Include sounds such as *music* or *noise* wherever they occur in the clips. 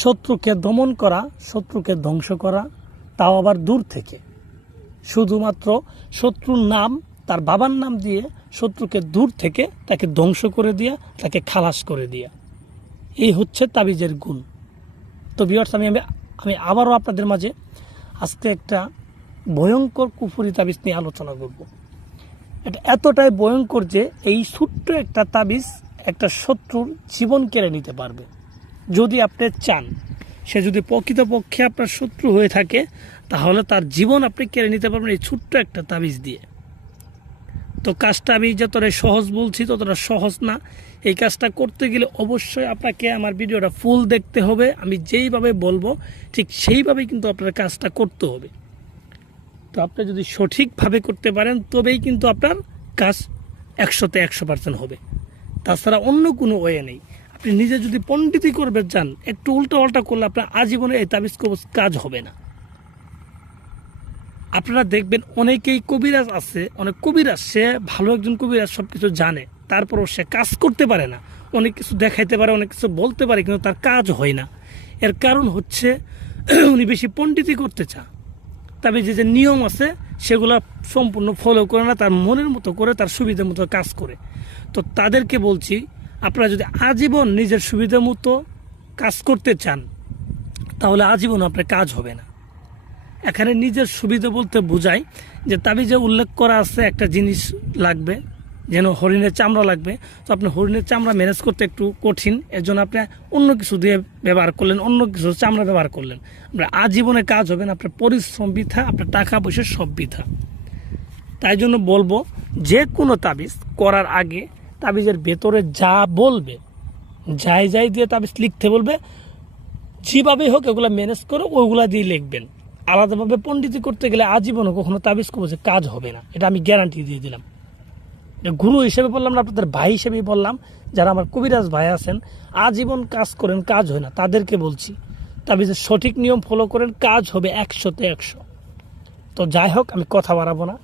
শত্রুকে দমন করা, শত্রুকে ধ্বংস করা, তাও আবার দূর থেকে। শুধুমাত্র শত্রুর নাম, তার বাবার নাম দিয়ে শত্রুকে দূর থেকে তাকে ধ্বংস করে দিয়া, তাকে খালাস করে দিয়া। এই হচ্ছে তাবিজের গুণ। তো বিয়ার্স আমি আমি আমি আবারও আপনাদের মাঝে আজকে একটা ভয়ঙ্কর কুফুরি তাবিজ নিয়ে আলোচনা করব। এটা এতটাই ভয়ঙ্কর যে এই ছোট্ট একটা তাবিজ একটা শত্রুর জীবন কেড়ে নিতে পারবে। যদি আপনি চান, সে যদি প্রকৃতপক্ষে আপনার শত্রু হয়ে থাকে, তাহলে তার জীবন আপনি কেড়ে নিতে পারবেন এই ছোট্ট একটা তাবিজ দিয়ে। তো কাজটা আমি যতটা সহজ বলছি, ততটা সহজ না। এই কাজটা করতে গেলে অবশ্যই আপনাকে আমার ভিডিওটা ফুল দেখতে হবে। আমি যেইভাবে বলব, ঠিক সেইভাবেই কিন্তু আপনার কাজটা করতে হবে। তো আপনি যদি সঠিকভাবে করতে পারেন, তবেই কিন্তু আপনার কাজ একশোতে একশো পার্সেন্ট হবে। তাছাড়া অন্য কোনো ওয়ে নেই। আপনি নিজে যদি পণ্ডিতই করবে চান একটু উল্টো পাল্টা করলে আপনার আজীবনে এই তাবিজ কবজ কাজ হবে না। আপনারা দেখবেন অনেকেই কবিরাজ আছে, অনেক কবিরাজ, সে ভালো একজন কবিরাজ সব কিছু জানে। তারপরও সে কাজ করতে পারে না। অনেক কিছু দেখাইতে পারে, অনেক কিছু বলতে পারে, কিন্তু তার কাজ হয় না। এর কারণ হচ্ছে, *clears throat* উনি বেশি পণ্ডিতই করতে চান। তবে যে যে নিয়ম আছে, সেগুলো সম্পূর্ণ ফলো করে না, তার মনের মতো করে, তার সুবিধা মতো কাজ করে। তো তাদেরকে বলছি আপনারা যদি আজীবন নিজের সুবিধা মতো কাজ করতে চান, তাহলে আজীবন আপনার কাজ হবে না। এখানে নিজের সুবিধা বলতে বোঝায় যে তাবিজে উল্লেখ করা আছে একটা জিনিস লাগবে, যেন হরিণের চামড়া লাগবে। তো আপনি হরিণের চামড়া ম্যানেজ করতে একটু কঠিন, এর জন্য আপনি অন্য কিছু দিয়ে ব্যবহার করলেন, অন্য কিছু চামড়া ব্যবহার করলেন। আপনার আজীবনে কাজ হবে না, আপনার পরিশ্রম বৃথা, আপনার টাকা পয়সা সব বৃথা। তাই জন্য বলব, যে কোনো তাবিজ করার আগে তাবিজের ভেতরে যা বলবে, যাই যাই দিয়ে তাবিজ লিখতে বলবে, যেভাবে হোক এগুলো ম্যানেজ করে, ওইগুলা দিয়ে লিখবেন। আলাদাভাবে পণ্ডিতি করতে গেলে আজীবনও কখনো তাবিজ করব যে কাজ হবে না। এটা আমি গ্যারান্টি দিয়ে দিলাম। গুরু হিসেবে বললাম না, আপনাদের ভাই হিসেবেই বললাম, যারা আমার কবিরাজ ভাই আছেন, আজীবন কাজ করেন, কাজ হয় না। তাদেরকে বলছি, তাবিজের সঠিক নিয়ম ফলো করেন, কাজ হবে একশোতে একশো। তো যাই হোক, আমি কথা বাড়াবো না।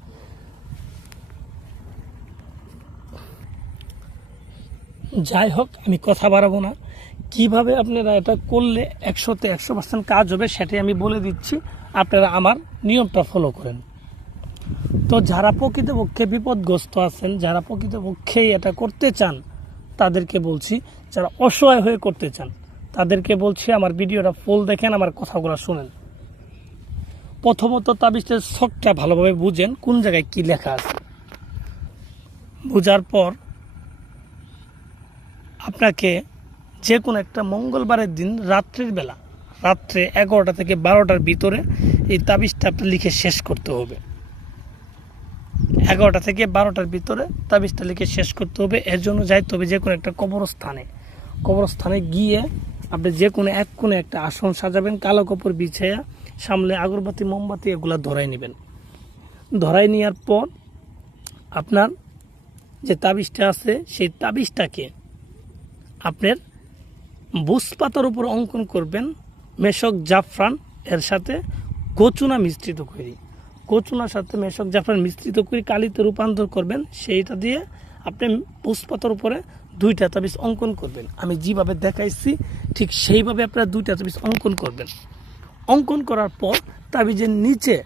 যাই হোক, আমি কথা বাড়াবো না। কীভাবে আপনারা এটা করলে একশোতে একশো পার্সেন্ট কাজ হবে সেটাই আমি বলে দিচ্ছি। আপনারা আমার নিয়মটা ফলো করেন। তো যারা প্রকৃতপক্ষে বিপদগ্রস্ত আছেন, যারা প্রকৃতপক্ষেই এটা করতে চান, তাদেরকে বলছি, যারা অসহায় হয়ে করতে চান, তাদেরকে বলছি, আমার ভিডিওটা ফুল দেখেন, আমার কথাগুলো শুনেন। প্রথমত তাবিজের শখটা ভালোভাবে বুঝেন, কোন জায়গায় কি লেখা আছে। বোঝার পর আপনাকে যে কোনো একটা মঙ্গলবারের দিন রাত্রির বেলা, রাত্রে এগারোটা থেকে বারোটার ভিতরে এই তাবিজটা আপনি লিখে শেষ করতে হবে। এগারোটা থেকে বারোটার ভিতরে তাবিজটা লিখে শেষ করতে হবে। এর জন্য যাইতে হবে যে কোনো একটা কবরস্থানে। কবরস্থানে গিয়ে আপনি যে কোনো এক কোনো একটা আসন সাজাবেন, কালো কাপড় বিছাইয়া সামনে আগরবাতি, মোমবাতি এগুলো ধরাই নেবেন। ধরাই নেওয়ার পর আপনার যে তাবিজটা আছে, সেই তাবিজটাকে আপনার বুস পাতার উপর অঙ্কন করবেন মেশক জাফরান এর সাথে গোচুনা মিশ্রিত করি। গোচুনার সাথে মেশক জাফরান মিশ্রিত করে কালিতে রূপান্তর করবেন, সেইটা দিয়ে আপনি বুস পাতার উপরে দুইটা তাবিজ অঙ্কন করবেন। আমি যেভাবে দেখাইছি, ঠিক সেইভাবে আপনারা দুইটা তাবিজ অঙ্কন করবেন। অঙ্কন করার পর তাবিজের নিচে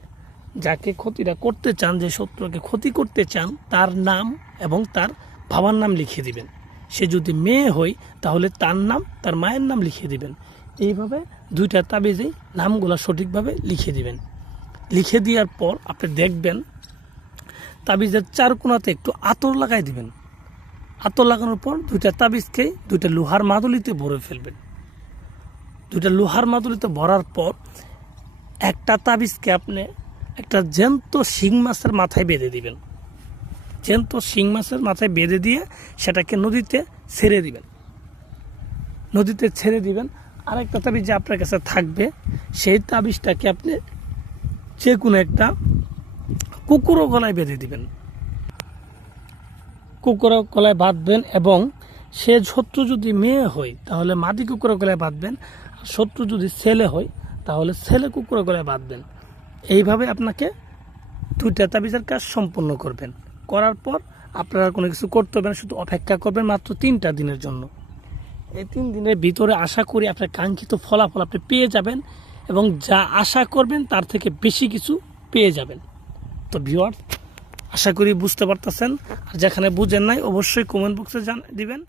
যাকে ক্ষতিটা করতে চান, যে শত্রুকে ক্ষতি করতে চান, তার নাম এবং তার বাবার নাম লিখে দিবেন। সে যদি মেয়ে হয়, তাহলে তার নাম, তার মায়ের নাম লিখে দিবেন। এইভাবে দুইটা তাবিজেই নামগুলো সঠিকভাবে লিখে দিবেন। লিখে দেওয়ার পর আপনি দেখবেন, তাবিজের চার কোনাতে একটু আতর লাগাই দিবেন। আতর লাগানোর পর দুইটা তাবিজকে দুইটা লোহার মাদুলিতে ভরে ফেলবেন। দুইটা লোহার মাদুলিতে ভরার পর একটা তাবিজকে আপনি একটা জ্যান্ত শিং মাছের মাথায় বেঁধে দিবেন। জ্যান্ত শিং মাছের মাথায় বেঁধে দিয়ে সেটাকে নদীতে ছেড়ে দিবেন। নদীতে ছেড়ে দিবেন। আরেকটা তাবিজ যে আপনার কাছে থাকবে, সেই তাবিজটাকে আপনি যে কোনো একটা কুকুরও গলায় বেঁধে দিবেন। কুকুরও গলায় বাঁধবেন এবং সে শত্রু যদি মেয়ে হয়, তাহলে মাদি কুকুরের গলায় বাঁধবেন। শত্রু যদি ছেলে হয়, তাহলে ছেলে কুকুরের গলায় বাঁধবেন। এইভাবে আপনাকে দুইটা তাবিজের কাজ সম্পূর্ণ করবেন। করার পর আপনারা কোনো কিছু করতে হবে না, শুধু অপেক্ষা করবেন মাত্র তিনটা দিনের জন্য। এই তিন দিনের ভিতরে আশা করি আপনার কাঙ্ক্ষিত ফলাফল আপনি পেয়ে যাবেন এবং যা আশা করবেন তার থেকে বেশি কিছু পেয়ে যাবেন। তো ভিওয়ার আশা করি বুঝতে পারতেছেন। আর যেখানে বুঝেন নাই, অবশ্যই কমেন্ট বক্সে জান দিবেন।